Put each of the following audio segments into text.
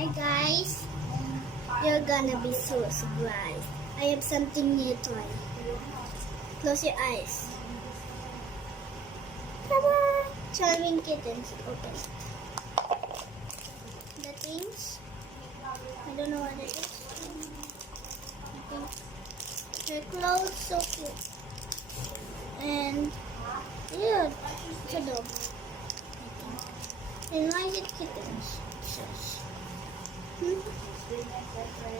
Hi guys, you're gonna be so surprised. I have something new toy. Close your eyes. Ta-da! Charming kittens. Open it. The things. I don't know what it is. I think her clothes so cute. And yeah, it's a dog. And why is it kittens?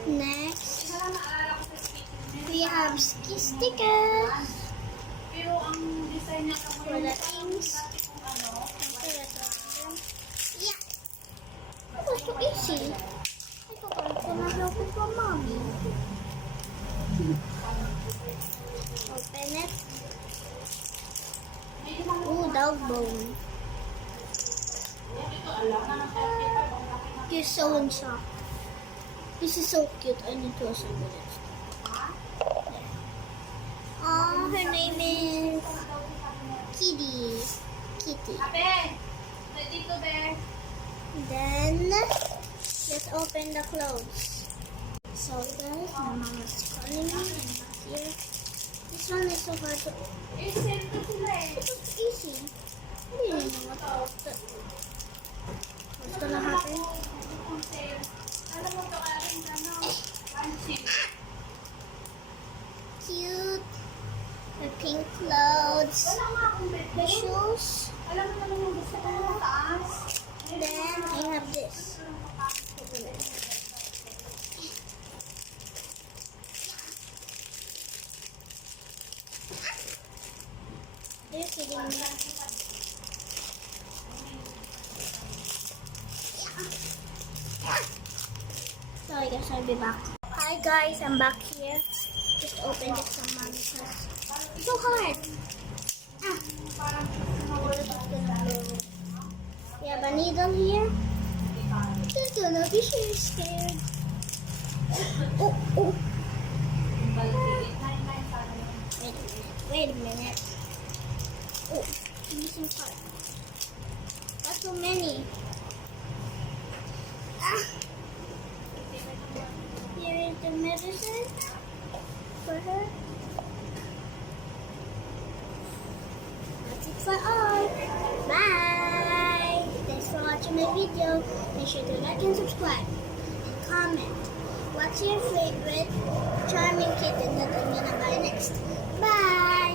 Next, we have ski stickers for the things. Yeah, that was so easy. I forgot to help it for mommy. Open it. Ooh, dog bone. You're so soft. This is so cute. I need to assemble it. Oh, her name is Kitty. Then let's open the clothes. So guys, my mom is calling me and back here. This one is so hard to open. It was easy. I didn't know what's gonna happen. Cute. The pink clothes. The shoes. Then I have this. Open it. Are you kidding me? So I guess I'll be back. Hi guys, I'm back here. Just opened it some money because it's so hard. We have a needle here. Just gonna be scared. Oh. Wait a minute. Oh, missing part. That's so many. Here is the medicine for her. That's it for all. Bye. Thanks for watching my video. Make sure to like and subscribe and comment. What's your favorite charming kitten that I'm gonna buy next? Bye.